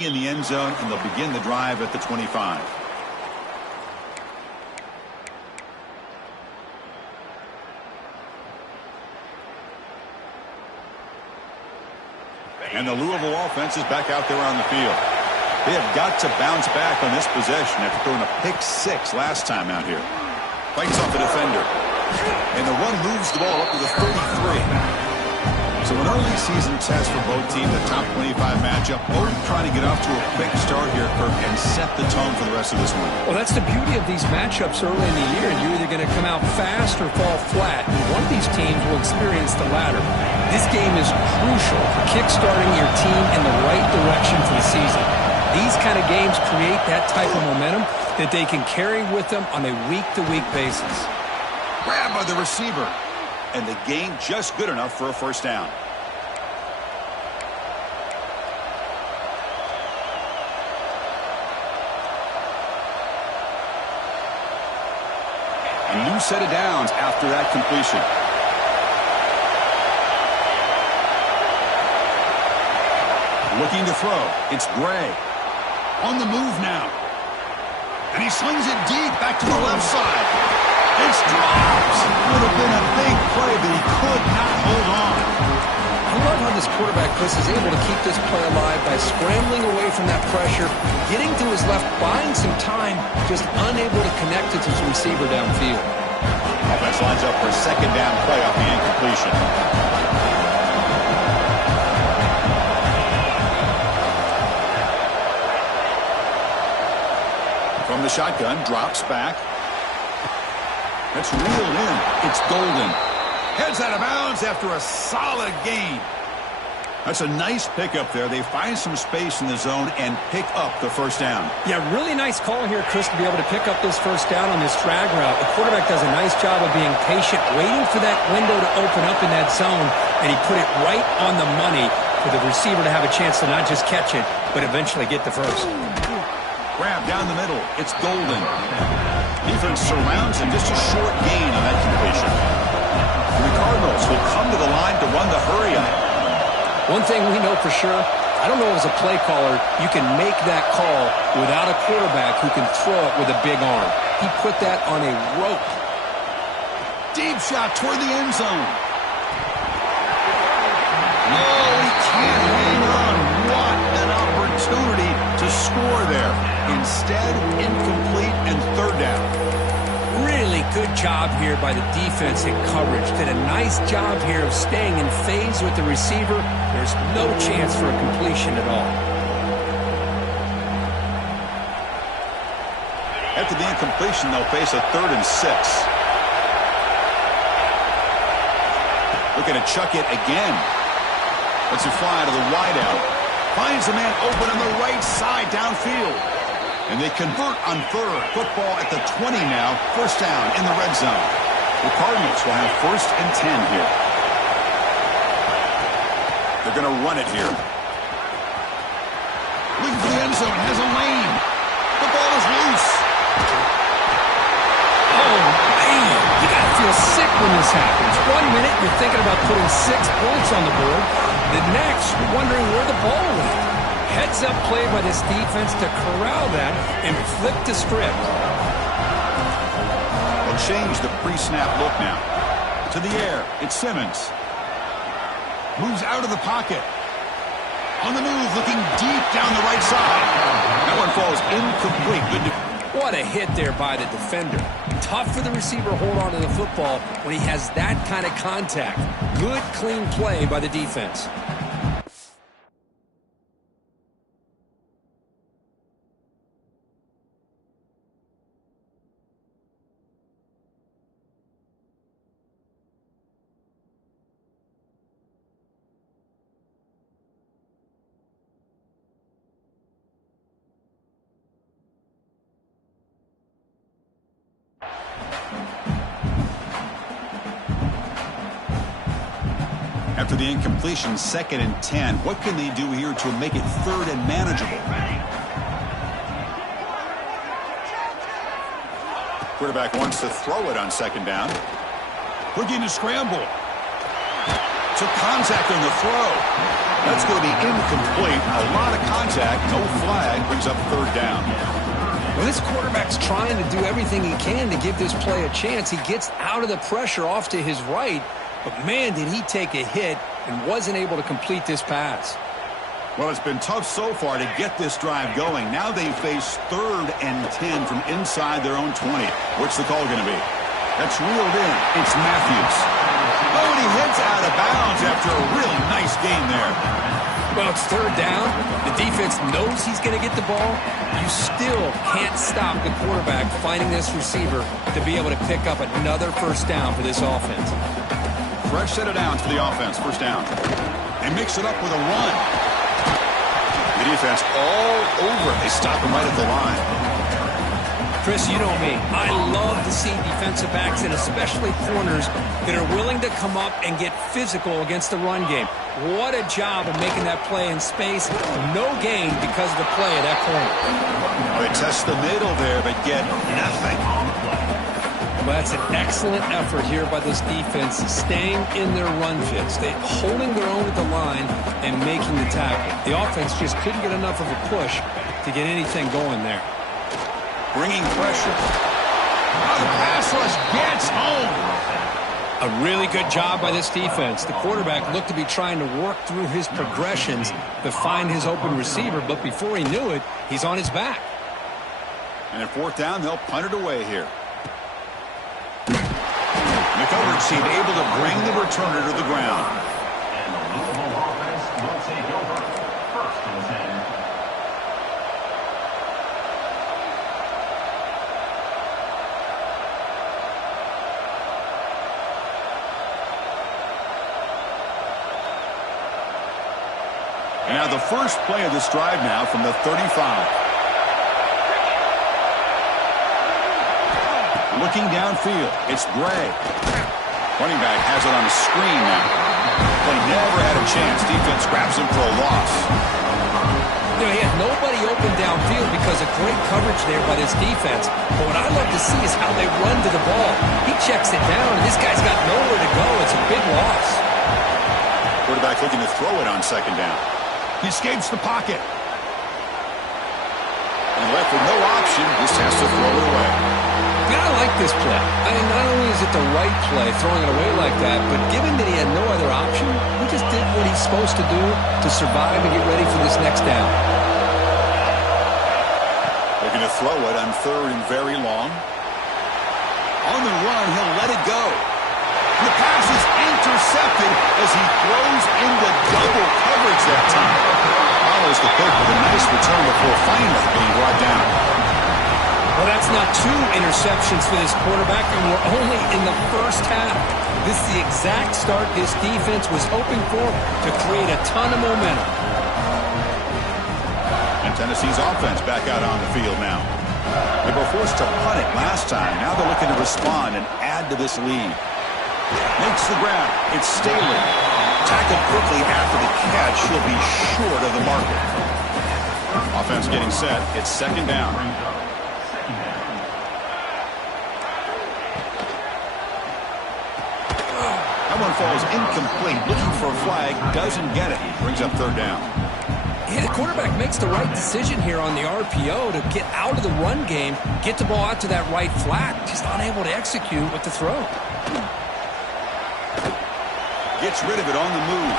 be in the end zone, and they'll begin the drive at the 25. And the Louisville offense is back out there on the field. They have got to bounce back on this possession after throwing a pick 6 last time out here. Fights off the defender. And the run moves the ball up to the 33. So an early season test for both teams, the top 25 matchup. Both trying to get off to a quick start here, Kirk, and set the tone for the rest of this one. Well, that's the beauty of these matchups early in the year. You're either going to come out fast or fall flat. And one of these teams will experience the latter. This game is crucial for kickstarting your team in the right direction for the season. These kind of games create that type of momentum that they can carry with them on a week-to-week basis. Grab by the receiver. And the gain just good enough for a first down. A new set of downs after that completion. Looking to throw. It's Gray. On the move now. And he slings it deep back to the left side. It's dropped. Would have been a big play, but he could not hold on. I love how this quarterback, Chris, is able to keep this play alive by scrambling away from that pressure, getting to his left, buying some time, just unable to connect it to his receiver downfield. Offense lines up for a second down play off the incompletion. From the shotgun, drops back. That's reeled in. It's Golden. Heads out of bounds after a solid gain. That's a nice pickup there. They find some space in the zone and pick up the first down. Yeah, really nice call here, Chris, to be able to pick up this first down on this drag route. The quarterback does a nice job of being patient, waiting for that window to open up in that zone, and he put it right on the money for the receiver to have a chance to not just catch it, but eventually get the first. Grab down the middle. It's Golden. Defense surrounds him. Just a short gain on that completion. The Cardinals will come to the line to run the hurry up. One thing we know for sure, I don't know as a play caller, you can make that call without a quarterback who can throw it with a big arm. He put that on a rope. Deep shot toward the end zone. No, he can't hang on. What an opportunity to score there. Instead, incomplete and third down. Really good job here by the defense in coverage. Did a nice job here of staying in phase with the receiver. There's no chance for a completion at all. After the incompletion, they'll face a 3rd and 6. Looking to chuck it again. Lets it fly to the wideout. Finds a man open on the right side downfield. And they convert on 3rd. Football at the 20 now. First down in the red zone. The Cardinals will have 1st and 10 here. They're going to run it here. Looking for the end zone. Has a lane. The ball is loose. Oh, man. You got to feel sick when this happens. 1 minute, you're thinking about putting 6 points on the board. The next, you're wondering where the ball went. Heads-up play by this defense to corral that and flip the script. They'll change the pre-snap look now. To the air, it's Simmons. Moves out of the pocket. On the move, looking deep down the right side. That one falls incomplete. What a hit there by the defender. Tough for the receiver to hold on to the football when he has that kind of contact. Good, clean play by the defense. After the incompletion, 2nd and 10. What can they do here to make it 3rd and manageable? Quarterback wants to throw it on 2nd down. Looking to scramble. took contact on the throw. That's going to be incomplete. A lot of contact, no flag, brings up third down. Well, this quarterback's trying to do everything he can to give this play a chance. He gets out of the pressure off to his right, but man, did he take a hit and wasn't able to complete this pass. Well, it's been tough so far to get this drive going. Now they face 3rd and 10 from inside their own 20. What's the call going to be? That's reeled in. It's Matthews. Oh, and he heads out of bounds after a really nice gain there. Well, it's third down. The defense knows he's going to get the ball. You still can't stop the quarterback finding this receiver to be able to pick up another first down for this offense. Fresh set of downs for the offense. First down. They mix it up with a run. The defense all over it. They stop him right at the line. Chris, you know me. I love to see defensive backs and especially corners that are willing to come up and get physical against the run game. What a job of making that play in space. No gain because of the play of that corner. They test the middle there, but get nothing. Well, that's an excellent effort here by this defense, staying in their run fits. They holding their own at the line and making the tackle. The offense just couldn't get enough of a push to get anything going there. Bringing pressure. Oh, the pass rush gets home. A really good job by this defense. The quarterback looked to be trying to work through his progressions to find his open receiver, but before he knew it, he's on his back. And at fourth down, they'll punt it away here. The coverage team able to bring the returner to the ground. And the Louisville offense will take over first and 10. And now the first play of this drive now from the 35. Looking downfield, it's Gray. Running back has it on a screen now. Play never had a chance. Defense grabs him for a loss. You know, he had nobody open downfield because of great coverage there by this defense. But what I love to see is how they run to the ball. He checks it down, and this guy's got nowhere to go. It's a big loss. Quarterback looking to throw it on second down. He escapes the pocket. And left with no option, just has to throw it away. Man, I like this play. I mean, not only is it the right play, throwing it away like that, but given that he had no other option, he just did what he's supposed to do to survive and get ready for this next down. They're going to throw it on third and very long. On the run, he'll let it go. The pass is intercepted as he throws into double coverage that time. Follows the pick with a nice return before finally being brought down. Well, that's now 2 interceptions for this quarterback, and we're only in the first half. This is the exact start this defense was hoping for to create a ton of momentum. And Tennessee's offense back out on the field now. They were forced to punt it last time. Now they're looking to respond and add to this lead. Makes the grab. It's Staley. Tackled quickly after the catch. He'll be short of the marker. Offense getting set. It's second down. That one falls incomplete. Looking for a flag. Doesn't get it. Brings up third down. Yeah, the quarterback makes the right decision here on the RPO to get out of the run game, get the ball out to that right flat. Just unable to execute with the throw. Gets rid of it on the move.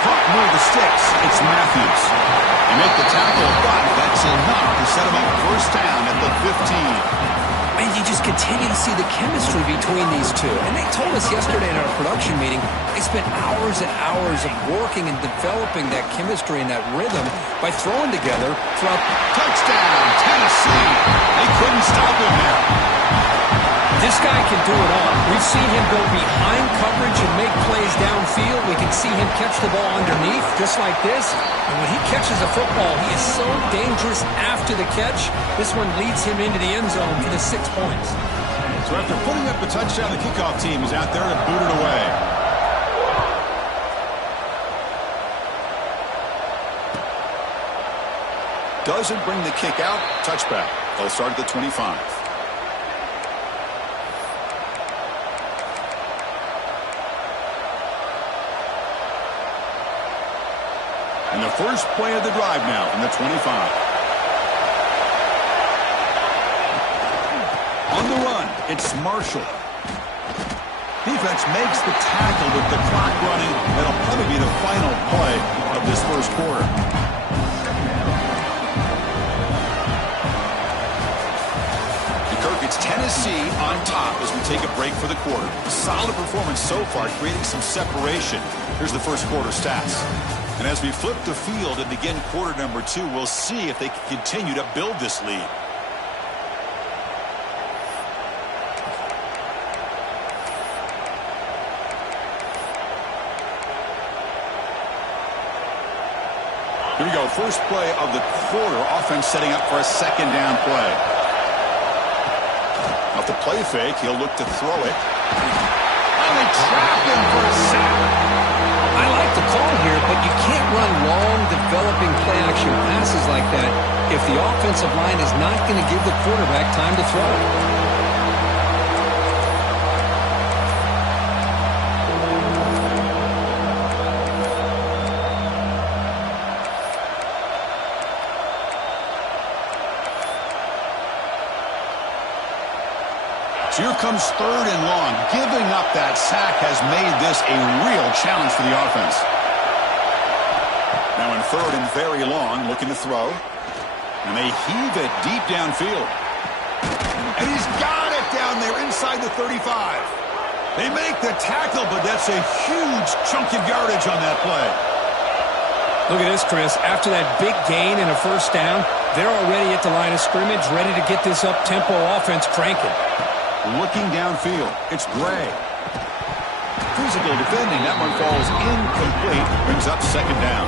Caught near the sticks. It's Matthews. They make the tackle, but that's enough to set him up first down at the 15. And you just continue to see the chemistry between these two. And they told us yesterday in our production meeting, they spent hours and hours of working and developing that chemistry and that rhythm by throwing together throughout. Touchdown, Tennessee. They couldn't stop him there. This guy can do it all. We've seen him go behind coverage and make plays downfield. We can see him catch the ball underneath, just like this. And when he catches a football, he is so dangerous after the catch. This one leads him into the end zone for the 6 points. So after putting up the touchdown, the kickoff team is out there to boot it away. Doesn't bring the kick out. Touchback. They'll start at the 25. And the first play of the drive now from the 25. On the run, it's Marshall. Defense makes the tackle with the clock running. That'll probably be the final play of this first quarter. It's Tennessee on top as we take a break for the quarter. Solid performance so far, creating some separation. Here's the first quarter stats. And as we flip the field and begin quarter number 2, we'll see if they can continue to build this lead. Here we go. First play of the quarter. Offense setting up for a second down play. Off the play fake, he'll look to throw it. And they trap him for a sack. I like the call here, but you can't run long, developing play-action passes like that if the offensive line is not going to give the quarterback time to throw. Here comes third and long. Giving up that sack has made this a real challenge for the offense. Now in third and very long, looking to throw. And they heave it deep downfield. And he's got it down there inside the 35. They make the tackle, but that's a huge chunk of yardage on that play. Look at this, Chris. After that big gain and a first down, they're already at the line of scrimmage, ready to get this up-tempo offense cranking. Looking downfield, it's Gray. Physical defending, that one falls incomplete, brings up second down.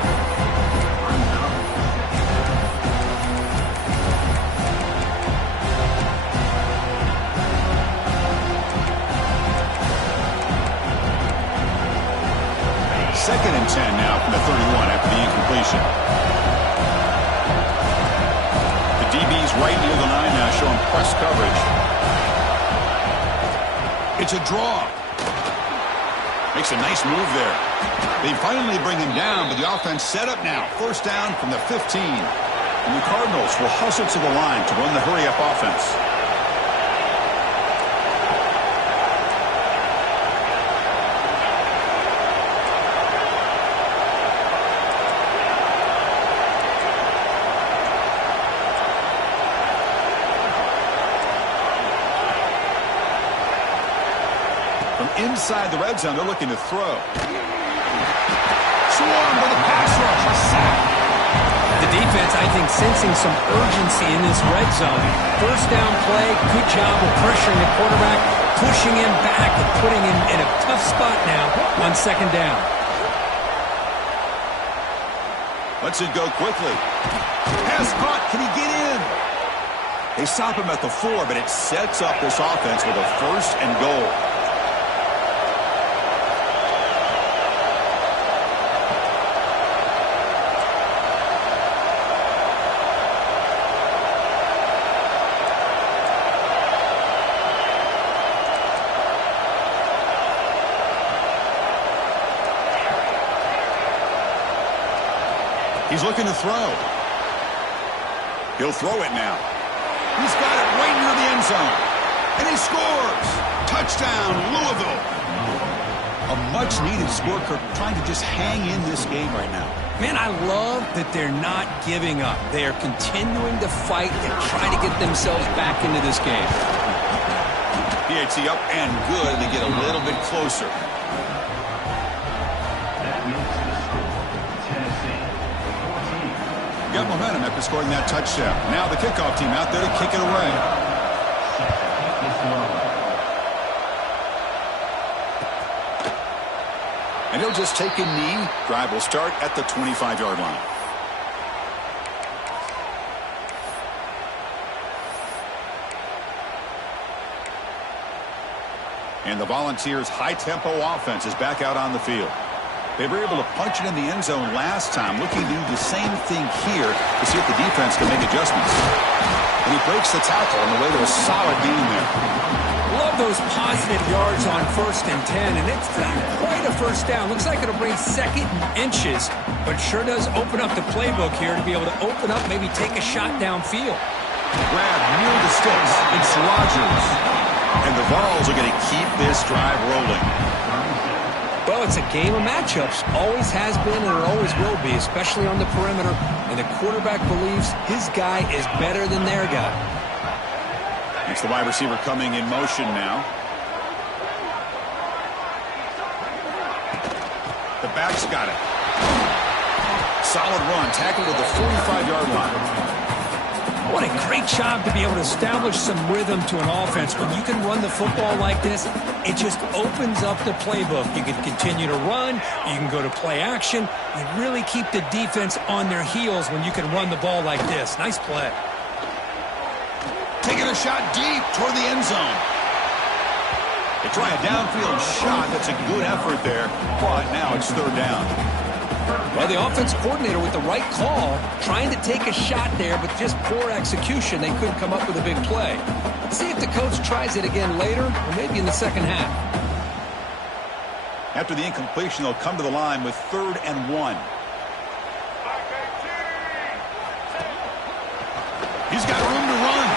Second and 10 now from the 31 after the incompletion. The DB's right near the line now, showing press coverage. It's a draw. Makes a nice move there. They finally bring him down, but the offense set up now. First down from the 15. And the Cardinals will hustle to the line to run the hurry-up offense. Inside the red zone, they're looking to throw. Swarm with a pass rush, a sack. The defense, I think, sensing some urgency in this red zone. First down play, good job of pressuring the quarterback, pushing him back and putting him in a tough spot now on second down. Lets it go quickly. Pass caught, can he get in? They stop him at the 4, but it sets up this offense with a first and goal. He's looking to throw. He'll throw it now. He's got it right near the end zone. And he scores. Touchdown, Louisville. A much-needed score, Kirk, trying to just hang in this game right now. Man, I love that they're not giving up. They are continuing to fight and try to get themselves back into this game. PAT up and good. They get a little bit closer. Got momentum after scoring that touchdown. Now the kickoff team out there to kick it away. And he'll just take a knee. Drive will start at the 25-yard line. And the Volunteers' high-tempo offense is back out on the field. They were able to punch it in the end zone last time, looking to do the same thing here to see if the defense can make adjustments. And he breaks the tackle on the way to a solid gain there. Love those positive yards on 1st and 10, and it's not quite a first down. Looks like it'll bring 2nd and inches, but sure does open up the playbook here to be able to open up, maybe take a shot downfield. Grab near the sticks. It's Rodgers. And the Vols are going to keep this drive rolling. Well, it's a game of matchups. Always has been and it always will be, especially on the perimeter. And the quarterback believes his guy is better than their guy. It's the wide receiver coming in motion now. The back's got it. Solid run. Tackled at the 45-yard line. What a great job to be able to establish some rhythm to an offense. When you can run the football like this, it just opens up the playbook. You can continue to run. You can go to play action. You really keep the defense on their heels when you can run the ball like this. Nice play. Taking a shot deep toward the end zone. They try a downfield shot. That's a good effort there, but now it's 3rd down. Well, the offense coordinator with the right call, trying to take a shot there, but just poor execution. They couldn't come up with a big play. Let's see if the coach tries it again later, or maybe in the second half. After the incompletion, they'll come to the line with 3rd and 1. He's got room to run.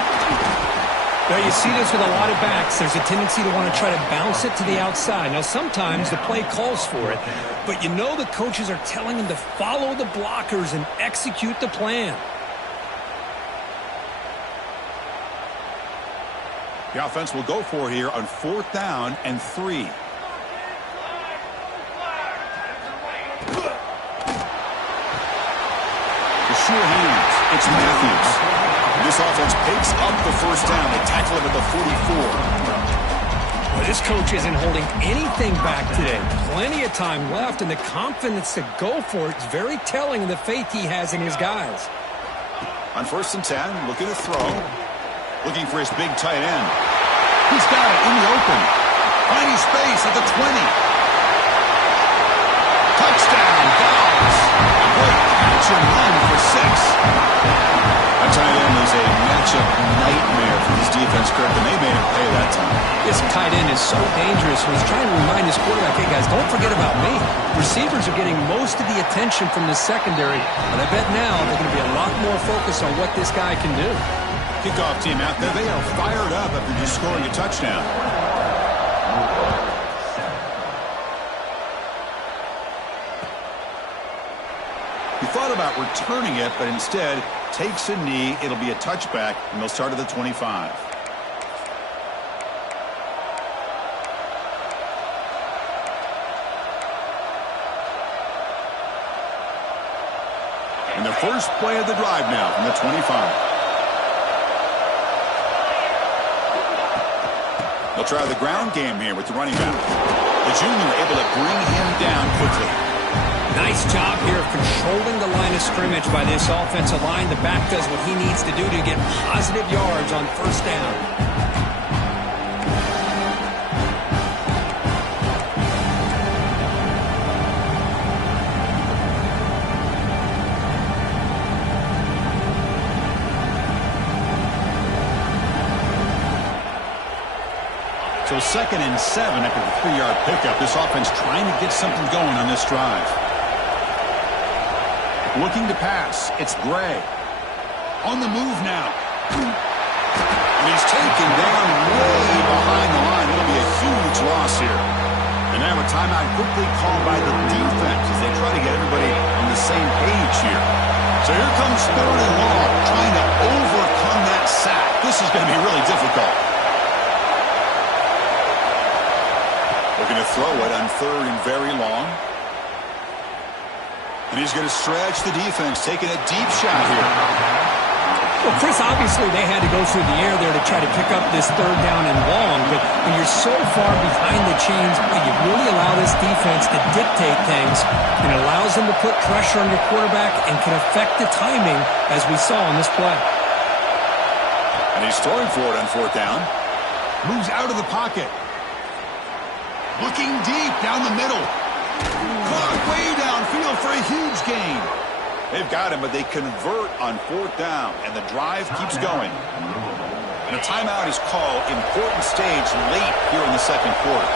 Now, you see this with a lot of backs. There's a tendency to want to try to bounce it to the outside. Now, sometimes the play calls for it, but you know the coaches are telling them to follow the blockers and execute the plan. The offense will go for here on 4th down and 3. The sure hands. It's Matthews. This offense picks up the 1st down. They tackle him at the 44. Well, this coach isn't holding anything back today. Plenty of time left, and the confidence to go for it is very telling of the faith he has in his guys. On 1st and 10, looking to throw. Looking for his big tight end. He's got it in the open. Finding space at the 20. Touchdown, Vols. A great catch and run for 6. A tight end is a matchup nightmare for this defense, Kirk, and they made him pay that time. This tight end is so dangerous. He's trying to remind his quarterback, hey, guys, don't forget about me. Receivers are getting most of the attention from the secondary, but I bet now they're going to be a lot more focused on what this guy can do. Kickoff team out there, they are fired up after just scoring a touchdown. He thought about returning it, but instead takes a knee. It'll be a touchback, and they'll start at the 25. And the first play of the drive now from the 25. They'll try the ground game here with the running back. The junior able to bring him down quickly. Nice job here of controlling the line of scrimmage by this offensive line. The back does what he needs to do to get positive yards on 1st down. So 2nd and 7 after the 3-yard pickup. This offense trying to get something going on this drive. Looking to pass. It's Gray. On the move now. And he's taken down way behind the line. It'll be a huge loss here. And now a timeout quickly called by the defense as they try to get everybody on the same page here. So here comes 3rd and long, trying to overcome that sack. This is going to be really difficult. Looking to throw it on 3rd and very long. And he's going to stretch the defense, taking a deep shot here. Well, Chris, obviously they had to go through the air there to try to pick up this 3rd down and long, but when you're so far behind the chains, you really allow this defense to dictate things, and it allows them to put pressure on your quarterback and can affect the timing, as we saw on this play. And he's throwing for it on 4th down. Moves out of the pocket. Looking deep down the middle. Caught way downfield for a huge gain. They've got him, but they convert on 4th down, and the drive keeps going. And a timeout is called. Important stage late here in the 2nd quarter.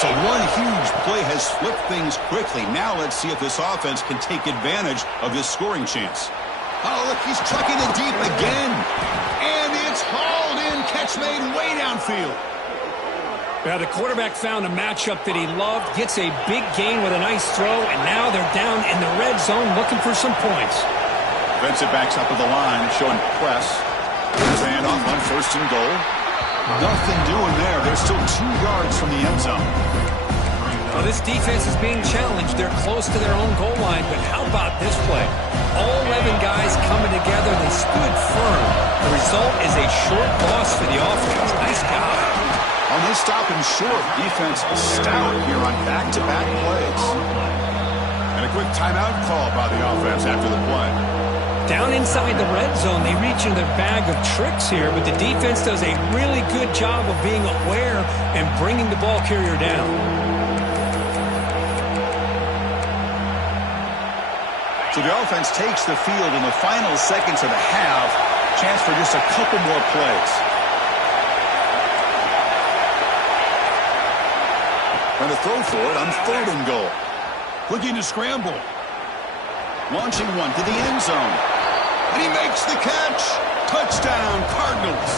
So one huge play has flipped things quickly. Now let's see if this offense can take advantage of this scoring chance. Oh, look, he's trucking it deep again. And it's hauled in. Catch made way downfield. Well, the quarterback found a matchup that he loved, gets a big gain with a nice throw, and now they're down in the red zone looking for some points. Defensive backs up at the line, showing press. Here's the handoff on 1st and goal. Nothing doing there. They're still 2 yards from the end zone. Well, this defense is being challenged. They're close to their own goal line, but how about this play? All 11 guys coming together. They stood firm. The result is a short loss for the offense. Nice job. On this stop and short, defense stout here on back-to-back plays. And a quick timeout call by the offense after the play. Down inside the red zone, they reach in their bag of tricks here, but the defense does a really good job of being aware and bringing the ball carrier down. So the offense takes the field in the final seconds of the half. Chance for just a couple more plays. Going to throw for it on 3rd and goal. Looking to scramble. Launching one to the end zone. And he makes the catch. Touchdown, Cardinals.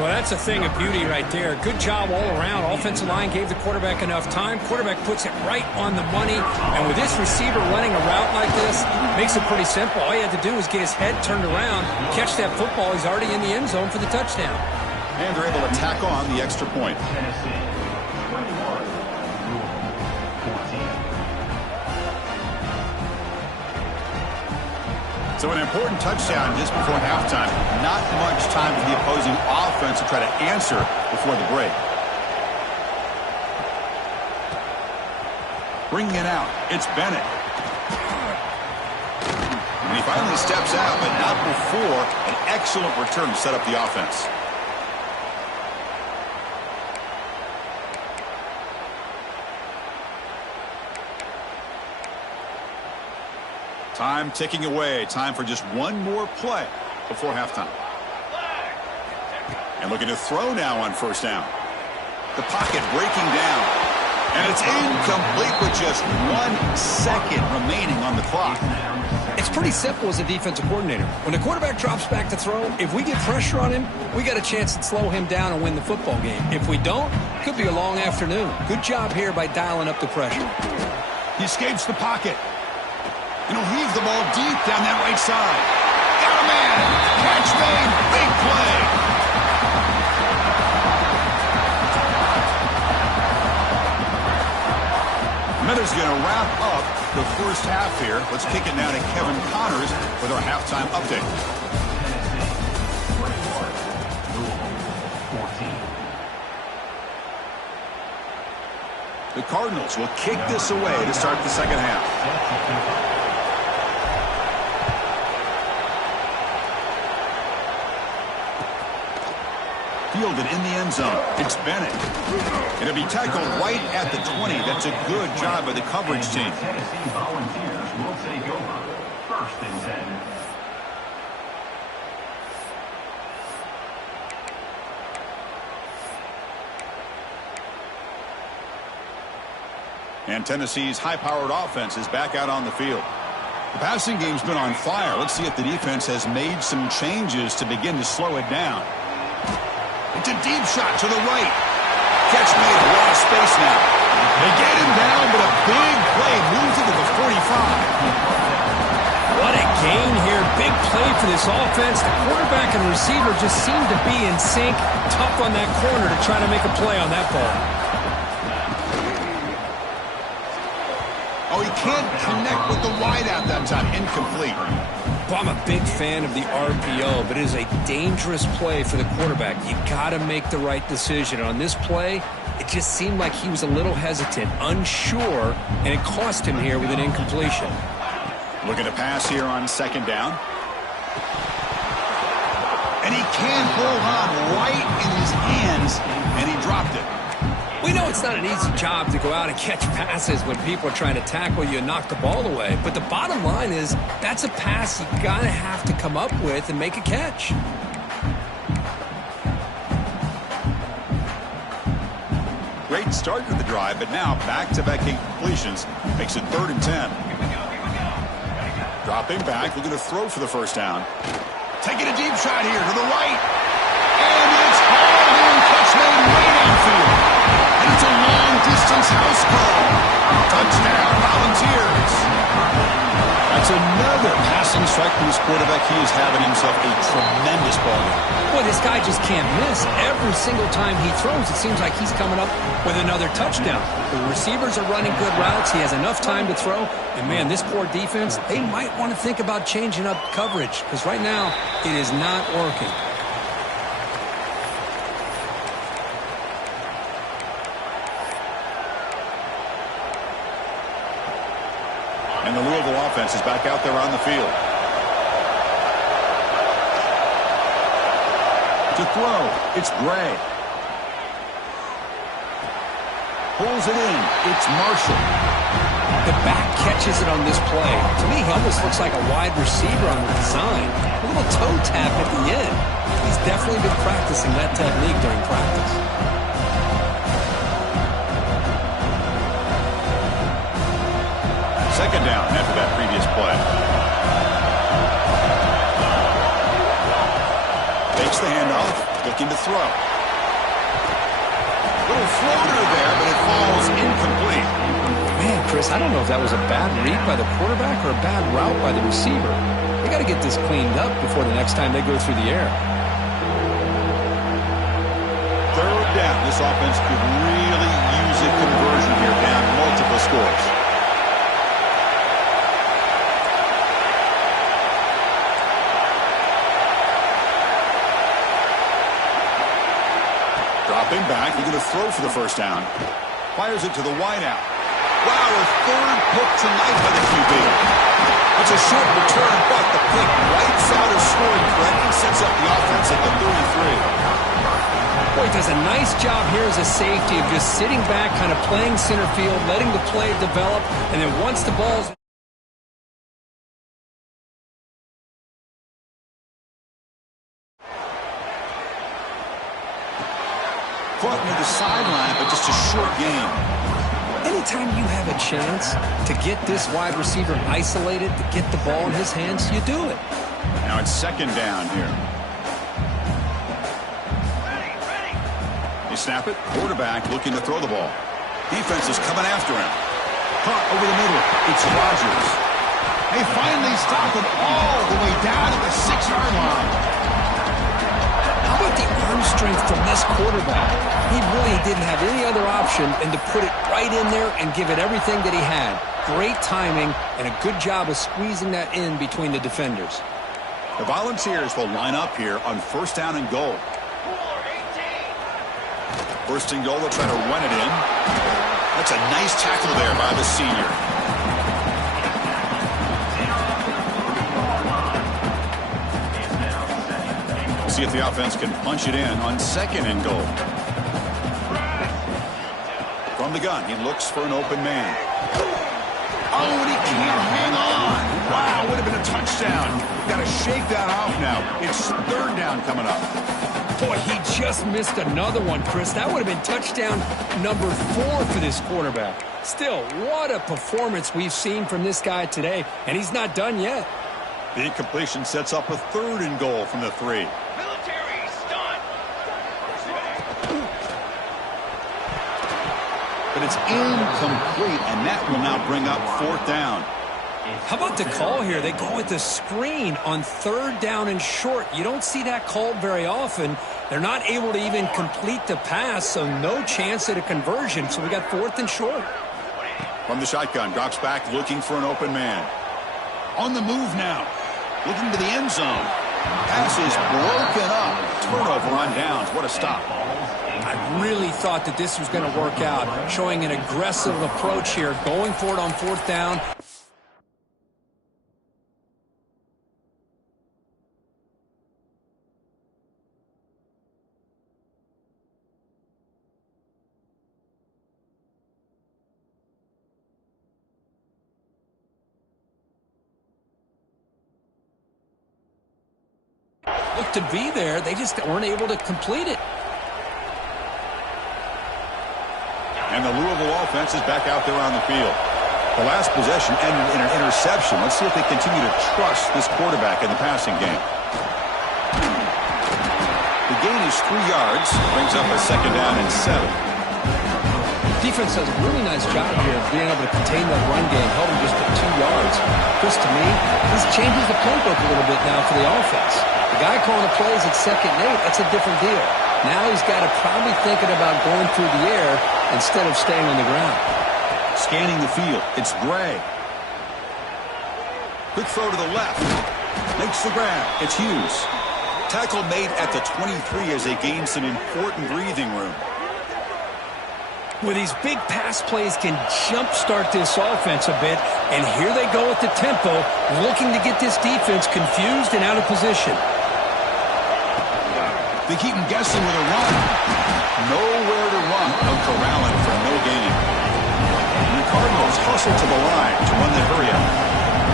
Well, that's a thing of beauty right there. Good job all around. Offensive line gave the quarterback enough time. Quarterback puts it right on the money. And with this receiver running a route like this, makes it pretty simple. All you have to do is get his head turned around, catch that football. He's already in the end zone for the touchdown. And they're able to tack on the extra point. So an important touchdown just before halftime. Not much time for the opposing offense to try to answer before the break. Bringing it out, it's Bennett. And he finally steps out, but not before an excellent return to set up the offense. Time ticking away. Time for just one more play before halftime. And looking to throw now on 1st down. The pocket breaking down. And it's incomplete with just 1 second remaining on the clock. It's pretty simple as a defensive coordinator. When the quarterback drops back to throw, if we get pressure on him, we got a chance to slow him down and win the football game. If we don't, it could be a long afternoon. Good job here by dialing up the pressure. He escapes the pocket. And he'll heave the ball deep down that right side. Got a man. Catch made. Big play. Miller's going to wrap up the first half here. Let's kick it now to Kevin Connors with our halftime update. The Cardinals will kick this away to start the 2nd half. Fielded in the end zone. It's Bennett. It'll be tackled right at the 20. That's a good job by the coverage team. Tennessee Volunteers will take over. 1st and 10. And Tennessee's high-powered offense is back out on the field. The passing game's been on fire. Let's see if the defense has made some changes to begin to slow it down. It's a deep shot to the right. Catch made, a lot of space now. They get him down, but a big play moves into the 45. What a gain here. Big play for this offense. The quarterback and receiver just seem to be in sync. Tough on that corner to try to make a play on that ball. Oh, he can't connect with the wideout that time. Incomplete. Well, I'm a big fan of the RPO, but it is a dangerous play for the quarterback. You got to make the right decision. On this play, it just seemed like he was a little hesitant, unsure, and it cost him here with an incompletion. Looking to pass here on 2nd down. And he can't hold on right in his hands, and he dropped it. We know it's not an easy job to go out and catch passes when people are trying to tackle you and knock the ball away. But the bottom line is that's a pass you gotta have to come up with and make a catch. Great start to the drive, but now back-to-back completions makes it 3rd and 10. Dropping back, looking to throw for the first down. Taking a deep shot here to the right. And it's hauled in, catch made way downfield. And it's a long-distance house call. Touchdown, Volunteers. That's another passing strike from this quarterback. He is having himself a tremendous ball game. Boy, this guy just can't miss. Every single time he throws, it seems like he's coming up with another touchdown. The receivers are running good routes. He has enough time to throw. And, man, this poor defense, they might want to think about changing up coverage because right now it is not working. And the Louisville offense is back out there on the field. To throw, it's Gray. Pulls it in, it's Marshall. The back catches it on this play. To me, he almost looks like a wide receiver on the design. A little toe tap at the end. He's definitely been practicing that technique during practice. Second down after that previous play. Takes the handoff, looking to throw. Little floater there, but it falls incomplete. Man, Chris, I don't know if that was a bad read by the quarterback or a bad route by the receiver. They got to get this cleaned up before the next time they go through the air. Third down. This offense could really use a conversion here, down multiple scores. Dropping back, he's going to throw for the first down. Fires it to the wideout. Wow, a third pick tonight by the QB. It's a short return, but the pick wipes out a scoring threat and sets up the offense at the 33. Boy, he does a nice job here as a safety of just sitting back, kind of playing center field, letting the play develop, and then once the ball's caught near the sideline, but just a short game. anytime you have a chance to get this wide receiver isolated, to get the ball in his hands, you do it. Now it's second down here. They snap it. Quarterback looking to throw the ball. Defense is coming after him. Caught over the middle. It's Rodgers. They finally stop him all the way down to the 6-yard line. How about the arm strength from this quarterback? He really didn't have any other option than to put it right in there and give it everything that he had. Great timing and a good job of squeezing that in between the defenders. The Volunteers will line up here on first down and goal. First and goal, they'll try to run it in. That's a nice tackle there by the senior. See if the offense can punch it in on second and goal. From the gun, he looks for an open man. Oh, and he can't hang on. Wow, would have been a touchdown. Got to shake that off now. It's third down coming up. Boy, he just missed another one, Chris. That would have been touchdown number 4 for this quarterback. Still, what a performance we've seen from this guy today, and he's not done yet. The incompletion sets up a third and goal from the 3. But it's incomplete, and that will now bring up fourth down. How about the call here? They go with the screen on third down and short. You don't see that called very often. They're not able to even complete the pass, so no chance at a conversion. So we got fourth and short. From the shotgun, drops back, looking for an open man. On the move now, looking to the end zone. Pass is broken up. Turnover on downs. What a stop. I really thought that this was going to work out, showing an aggressive approach here, going for it on fourth down. looked to be there. They just weren't able to complete it. And the Louisville offense is back out there on the field. The last possession ended in an interception. Let's see if they continue to trust this quarterback in the passing game. The gain is 3 yards. Brings up a 2nd down and 7. Defense does a really nice job here of being able to contain that run game. Held him just at 2 yards. Chris, to me, this changes the playbook a little bit now for the offense. The guy calling the plays at 2nd and 8, that's a different deal. Now he's got to probably thinking about going through the air instead of staying on the ground. Scanning the field, it's Gray. Quick throw to the left. Makes the grab. It's Hughes. Tackle made at the 23 as they gain some important breathing room. Well, these big pass plays can jumpstart this offense a bit, and here they go at the tempo, looking to get this defense confused and out of position. They keep him guessing with a run. Nowhere to run. No corralling for no gain. And the Cardinals hustle to the line to run the hurry-up.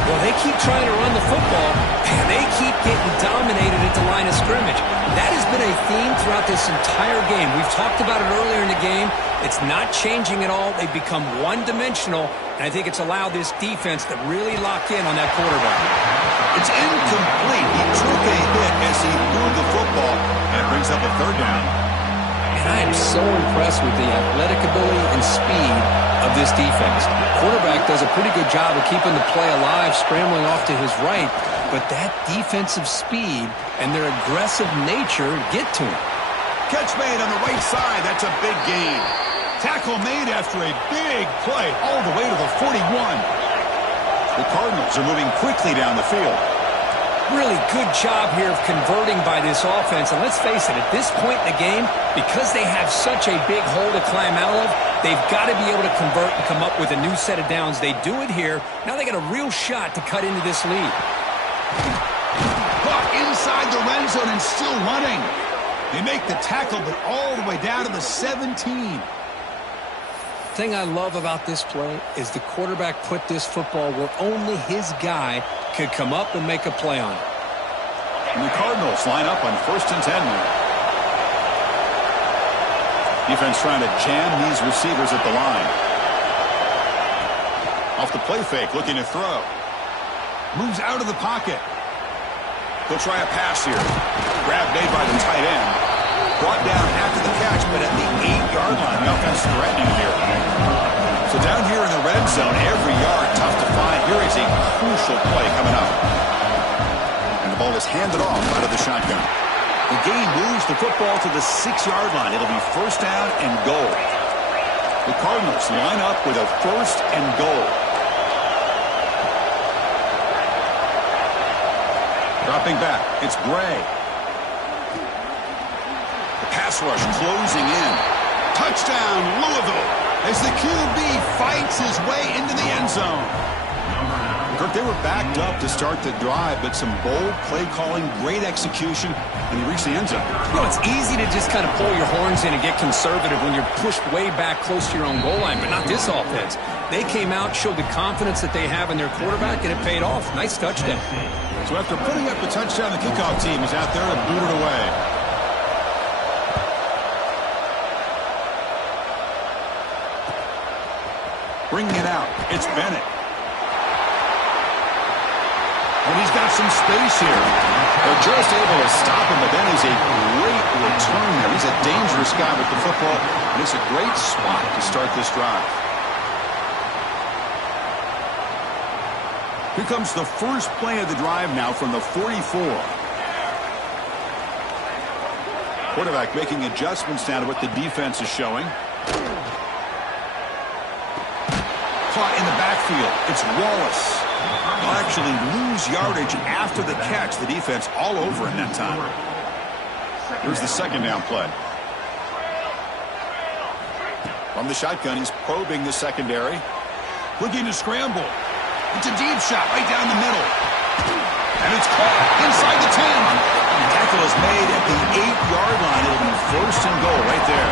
Well, they keep trying to run the football, and they keep getting dominated at the line of scrimmage. That has been a theme throughout this entire game. We've talked about it earlier in the game. It's not changing at all. They've become one-dimensional, and I think it's allowed this defense to really lock in on that quarterback. It's incomplete. He took a hit as he threw the football, and it brings up a 3rd down. And I am so impressed with the athletic ability and speed of this defense. Quarterback does a pretty good job of keeping the play alive, scrambling off to his right, but that defensive speed and their aggressive nature get to him. Catch made on the right side. That's a big gain. Tackle made after a big play all the way to the 41. The Cardinals are moving quickly down the field. Really good job here of converting by this offense. And let's face it, at this point in the game, because they have such a big hole to climb out of, they've got to be able to convert and come up with a new set of downs. They do it here. Now they got a real shot to cut into this lead. Caught inside the red zone and still running. They make the tackle, but all the way down to the 17. The thing I love about this play is the quarterback put this football where only his guy could come up and make a play on it. And the Cardinals line up on 1st and 10 now. Defense trying to jam these receivers at the line. Off the play fake, looking to throw. Moves out of the pocket. He'll try a pass here. Grab made by the tight end. Brought down after the catch, but at the 8-yard line. The offense threatening here. So down here in the red zone, every yard tough to find. Here is a crucial play coming up. And the ball is handed off out of the shotgun. The gain moves the football to the 6-yard line. It'll be 1st down and goal. The Cardinals line up with a 1st and goal. Dropping back, it's Gray. The pass rush closing in. Touchdown, Louisville, as the QB fights his way into the end zone. Kirk, they were backed up to start the drive, but some bold play calling, great execution, and he reached the end zone. You know, it's easy to just kind of pull your horns in and get conservative when you're pushed way back close to your own goal line, but not this offense. They came out, showed the confidence that they have in their quarterback, and it paid off. Nice touchdown. So after putting up the touchdown, the kickoff team is out there to boot it away. Bringing it out, it's Bennett. And he's got some space here. They're just able to stop him, but that is a great return there. He's a dangerous guy with the football, and it's a great spot to start this drive. Here comes the first play of the drive now from the 44. Quarterback making adjustments now to what the defense is showing. Caught in the backfield. It's Wallace. They'll actually lose yardage after the catch. The defense all over him that time. Here's the 2nd down play. From the shotgun, he's probing the secondary. Looking to scramble. It's a deep shot right down the middle. And it's caught inside the 10. The tackle is made at the 8-yard line. It'll be 1st and goal right there.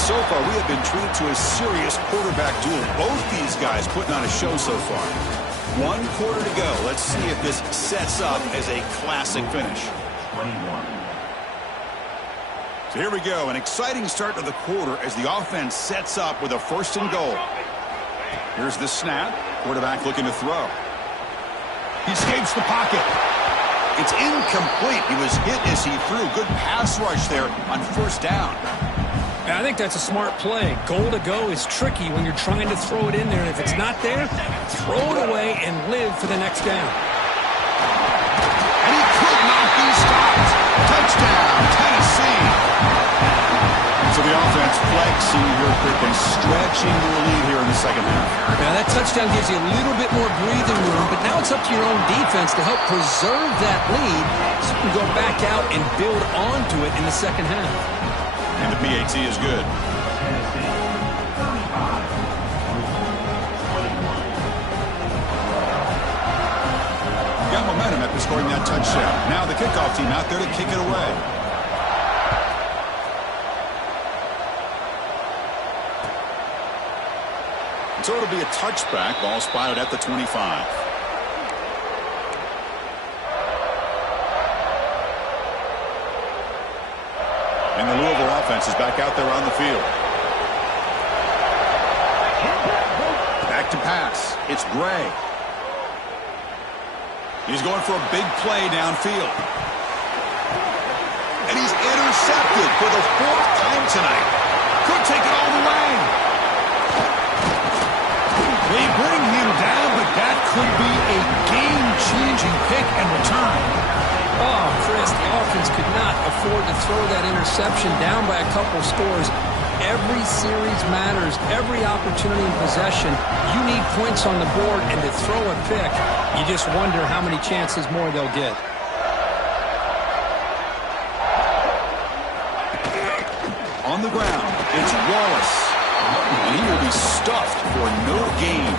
So far, we have been treated to a serious quarterback duel. Both these guys putting on a show so far. 1 quarter to go. Let's see if this sets up as a classic finish. 21. So here we go. An exciting start to the quarter as the offense sets up with a 1st and goal. Here's the snap. Quarterback looking to throw. He escapes the pocket. It's incomplete. He was hit as he threw. Good pass rush there on 1st down. I think that's a smart play. Goal to go is tricky when you're trying to throw it in there. And if it's not there, throw it away and live for the next down. And he could not be stopped. Touchdown, Tennessee. So the offense flexing here quickly, stretching their lead here in the second half. Now that touchdown gives you a little bit more breathing room, but now it's up to your own defense to help preserve that lead so you can go back out and build onto it in the second half. And the PAT is good. Got momentum after scoring that touchdown. Now the kickoff team out there to kick it away. So it'll be a touchback. Ball spotted at the 25. And the Louisville offense is back out there on the field. Back to pass. It's Gray. He's going for a big play downfield. And he's intercepted for the 4th time tonight. Could take it all the way. They bring him down, but that could be a game-changing pick and return. Oh, Chris, the offense could not afford to throw that interception down by a couple scores. Every series matters. Every opportunity in possession. You need points on the board, and to throw a pick, you just wonder how many chances more they'll get. On the ground, it's Wallace. And he will be stuffed for no gain.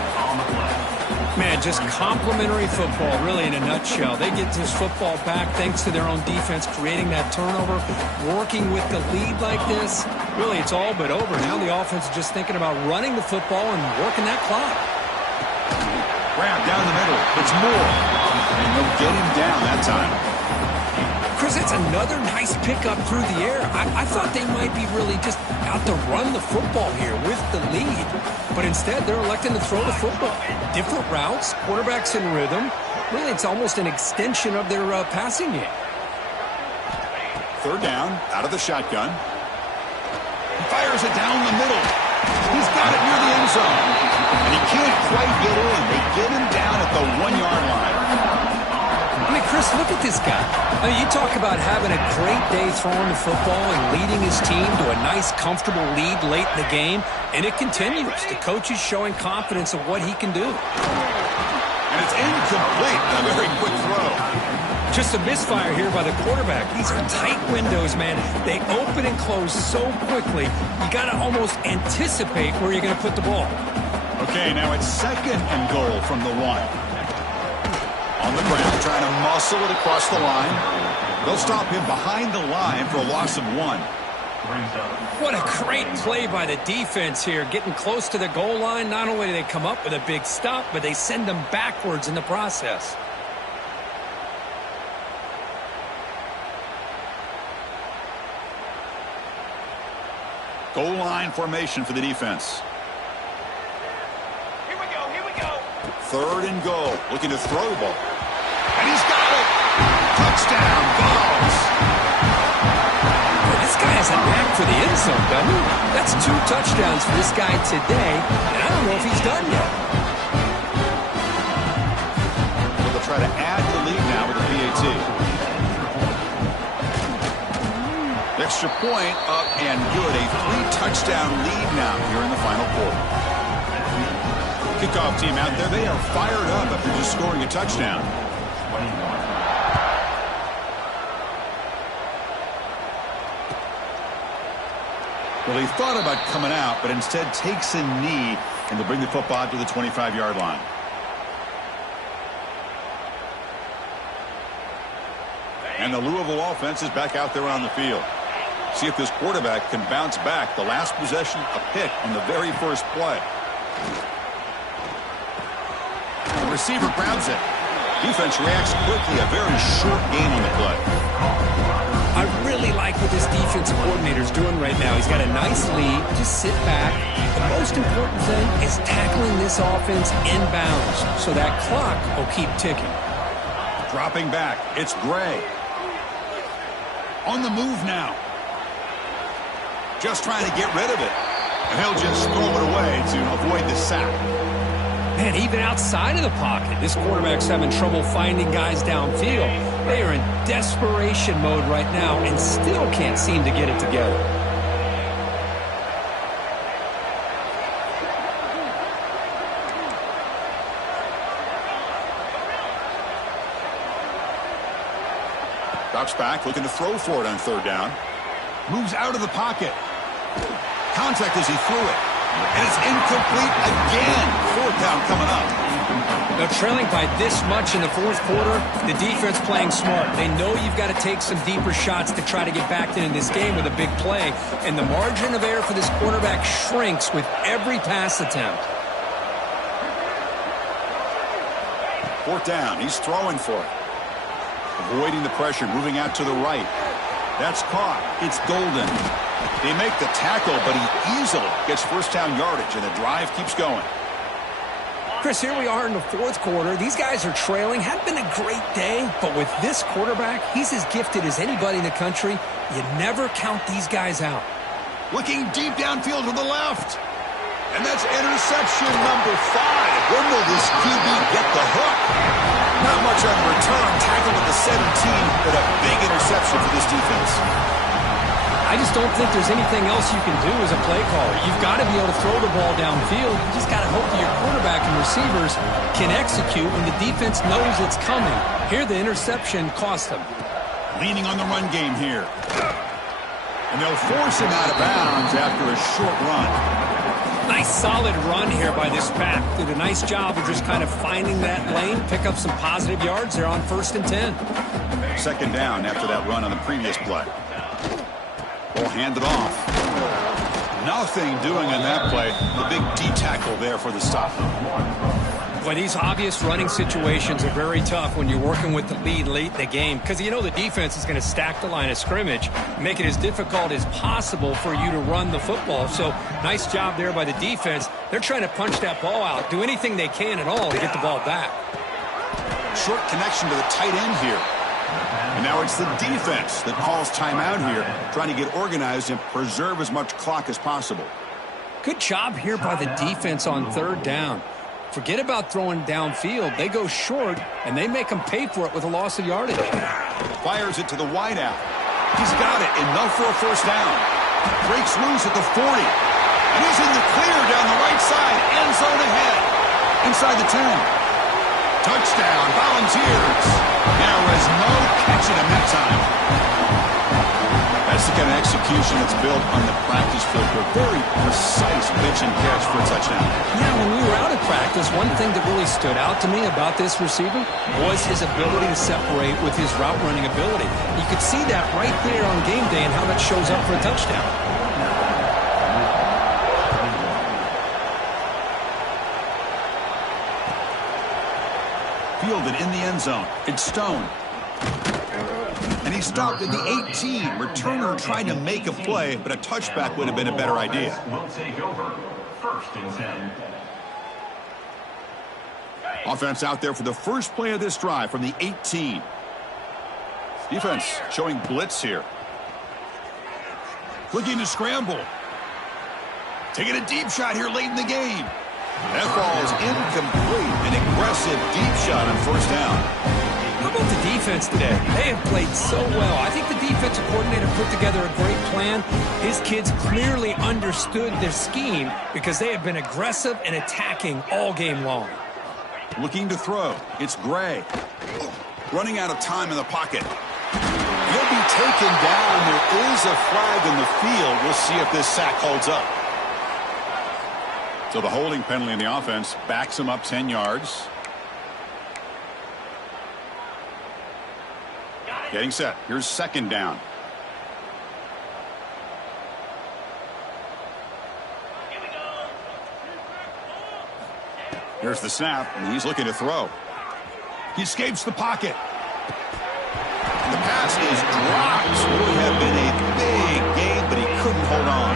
Man, just complimentary football, really, in a nutshell. They get this football back thanks to their own defense, creating that turnover, working with the lead like this. Really, it's all but over. Now the offense is just thinking about running the football and working that clock. Grab down the middle. It's Moore. And they'll get him down that time. Chris, it's another nice pickup through the air. I thought they might be really just out to run the football here with the lead. But instead, they're electing to throw the football. Different routes, quarterbacks in rhythm. Really, it's almost an extension of their passing game. 3rd down, out of the shotgun. He fires it down the middle. He's got it near the end zone. And he can't quite get in. They get him down at the 1-yard line. I mean, Chris, look at this guy. I mean, you talk about having a great day throwing the football and leading his team to a nice, comfortable lead late in the game, and it continues. The coach is showing confidence of what he can do. And it's incomplete. A very quick throw. Just a misfire here by the quarterback. These are tight windows, man. They open and close so quickly, you got to almost anticipate where you're going to put the ball. Okay, now it's 2nd and goal from the 1. On the ground, trying to muscle it across the line. They'll stop him behind the line for a loss of 1. What a great play by the defense here. Getting close to the goal line, not only do they come up with a big stop, but they send them backwards in the process. Goal line formation for the defense. Here we go. 3rd and goal. Looking to throw the ball. And he's got it. Touchdown, Vols. This guy has a knack for the end zone, doesn't he? That's 2 touchdowns for this guy today, and I don't know if he's done yet. Well, they'll try to add to the lead now with the PAT. Extra point up and good. A 3-touchdown lead now here in the final quarter. Kickoff team out there, they are fired up after just scoring a touchdown. Well, he thought about coming out, but instead takes a knee, and they'll bring the football to the 25-yard line. And the Louisville offense is back out there on the field. See if this quarterback can bounce back. The last possession, a pick on the very first play. The receiver grabs it. Defense reacts quickly. A very short gain on the play. I really like what this defensive coordinator is doing right now. He's got a nice lead. Just sit back. The most important thing is tackling this offense inbounds so that clock will keep ticking. Dropping back. It's Gray. On the move now. Just trying to get rid of it. And he'll just throw it away to avoid the sack. Man, even outside of the pocket, this quarterback's having trouble finding guys downfield. They are in desperation mode right now and still can't seem to get it together. Drops back, looking to throw for it on third down. Moves out of the pocket. Contact as he threw it. And it's incomplete again. Fourth down coming up. They're trailing by this much in the fourth quarter. The defense playing smart. They know you've got to take some deeper shots to try to get back into this game with a big play. And the margin of error for this quarterback shrinks with every pass attempt. Fourth down. He's throwing for it. Avoiding the pressure, moving out to the right. That's caught. It's Golden. They make the tackle, but he easily gets first down yardage, and the drive keeps going. Chris, here we are in the fourth quarter. These guys are trailing. Had been a great day, but with this quarterback, he's as gifted as anybody in the country. You never count these guys out. Looking deep downfield to the left. And that's interception number 5. When will this QB get the hook? Not much on the return. Tackled at the 17, but a big interception for this defense. I just don't think there's anything else you can do as a play caller. You've got to be able to throw the ball downfield. You just got to hope that your quarterback and receivers can execute when the defense knows it's coming. Here, the interception cost them. Leaning on the run game here. And they'll force him out of bounds after a short run. Nice solid run here by this back. Did a nice job of just kind of finding that lane, pick up some positive yards. They're on 1st and 10. Second down after that run on the previous play. Ball handed off. Nothing doing in that play. The big D tackle there for the stop. Boy, these obvious running situations are very tough when you're working with the lead late in the game because you know the defense is going to stack the line of scrimmage, make it as difficult as possible for you to run the football. So nice job there by the defense. They're trying to punch that ball out, do anything they can at all to get the ball back. Short connection to the tight end here. And now it's the defense that calls timeout here, trying to get organized and preserve as much clock as possible. Good job here by the defense on third down. Forget about throwing downfield. They go short, and they make them pay for it with a loss of yardage. Fires it to the wideout. He's got it, enough for a first down. Breaks loose at the 40. And he's in the clear down the right side. End zone ahead. Inside the 10. Touchdown, Volunteers. There was no catching him that time. That's the kind of execution that's built on the practice field for a very precise pitch and catch for a touchdown. Yeah, when we were out of practice, one thing that really stood out to me about this receiver was his ability to separate with his route running ability. You could see that right there on game day and how that shows up for a touchdown. Fielded in the end zone. It's Stone. And he stopped at the 18. Returner trying to make a play, but a touchback would have been a better idea. Will take over. 1st and 10. Offense out there for the first play of this drive from the 18. Defense showing blitz here. Looking to scramble. Taking a deep shot here late in the game. That ball is incomplete. An aggressive deep shot on first down. How about the defense today? They have played so well. I think the defensive coordinator put together a great plan. His kids clearly understood their scheme because they have been aggressive and attacking all game long. Looking to throw. It's Gray. Running out of time in the pocket. He'll be taken down. There is a flag in the field. We'll see if this sack holds up. So the holding penalty in the offense backs him up 10 yards. Getting set. Here's second down. Here's the snap, and he's looking to throw. He escapes the pocket. The pass is dropped. Would have been a big gain, but he couldn't hold on.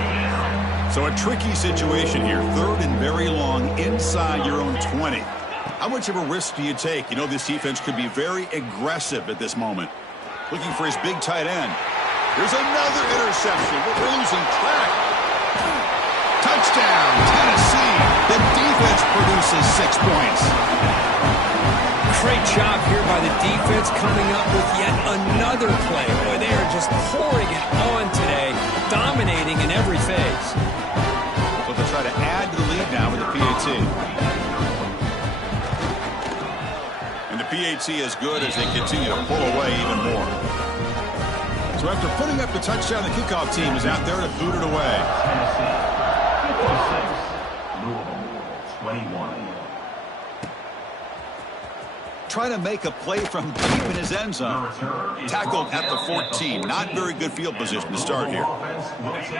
So a tricky situation here. 3rd and very long inside your own 20. How much of a risk do you take? You know this defense could be very aggressive at this moment. Looking for his big tight end. Here's another interception, but we're losing track. Touchdown, Tennessee. The defense produces 6 points. Great job here by the defense coming up with yet another play. Boy, they are just pouring it on today, dominating in every phase. So they'll try to add to the lead now with the PAT. And the PAT is good as they continue to pull away even more. So after putting up the touchdown, the kickoff team is out there to boot it away. Louisville, 21. Trying to make a play from deep in his end zone. Tackled at the 14. Not very good field position to start here.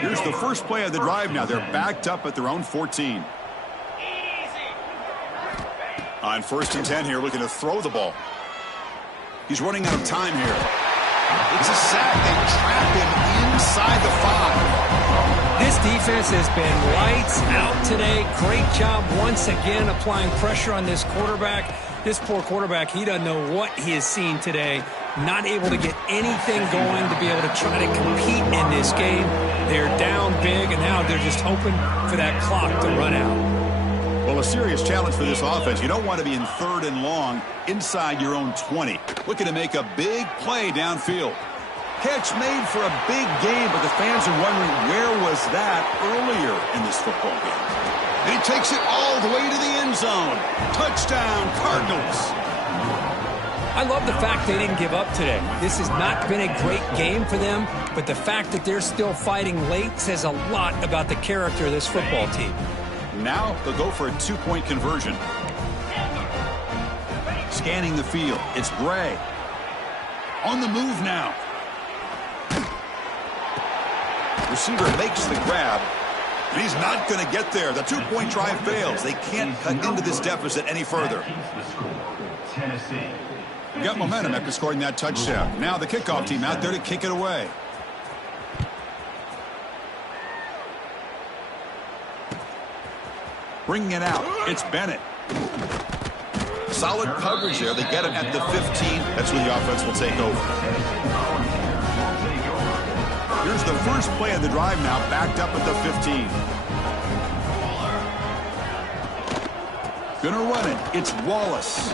Here's the first play of the drive now. They're backed up at their own 14. On 1st and 10 here, looking to throw the ball. He's running out of time here. It's a sack. They trap him inside the 5. This defense has been lights out today. Great job once again applying pressure on this quarterback. This poor quarterback, he doesn't know what he has seen today. Not able to get anything going to be able to try to compete in this game. They're down big, and now they're just hoping for that clock to run out. Well, a serious challenge for this offense. You don't want to be in 3rd and long inside your own 20. Looking to make a big play downfield. Catch made for a big game, but the fans are wondering where was that earlier in this football game. And he takes it all the way to the end zone. Touchdown, Cardinals. I love the fact they didn't give up today. This has not been a great game for them, but the fact that they're still fighting late says a lot about the character of this football team. Now they'll go for a 2-point conversion. Scanning the field. It's Bray. On the move now. Receiver makes the grab. And he's not going to get there. The 2-point try fails. They can't cut into this deficit any further. We got momentum after scoring that touchdown. Now the kickoff team out there to kick it away. Bringing it out. It's Bennett. Solid coverage there. They get him at the 15. That's where the offense will take over. Here's the first play of the drive now, backed up at the 15. Gonna run it. It's Wallace.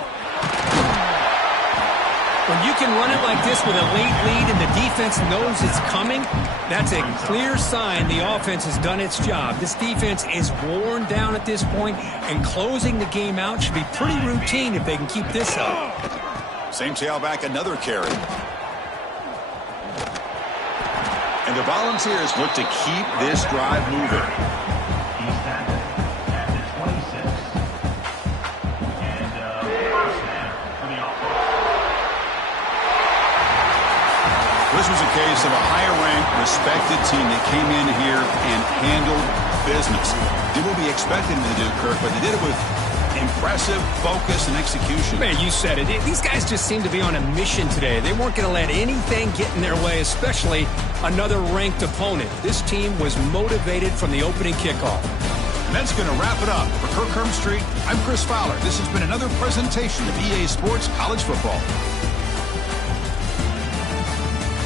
When you can run it like this with a late lead and the defense knows it's coming, that's a clear sign the offense has done its job. This defense is worn down at this point, and closing the game out should be pretty routine if they can keep this up. Same tailback, another carry. And the Volunteers look to keep this drive moving. This was a case of a higher-ranked, respected team that came in here and handled business. Did what we expected them to do, Kirk, but they did it with impressive focus and execution. Man, you said it. These guys just seem to be on a mission today. They weren't going to let anything get in their way, especially another ranked opponent. This team was motivated from the opening kickoff. And that's going to wrap it up. For Kirk Hermstreet, I'm Chris Fowler. This has been another presentation of EA Sports College Football.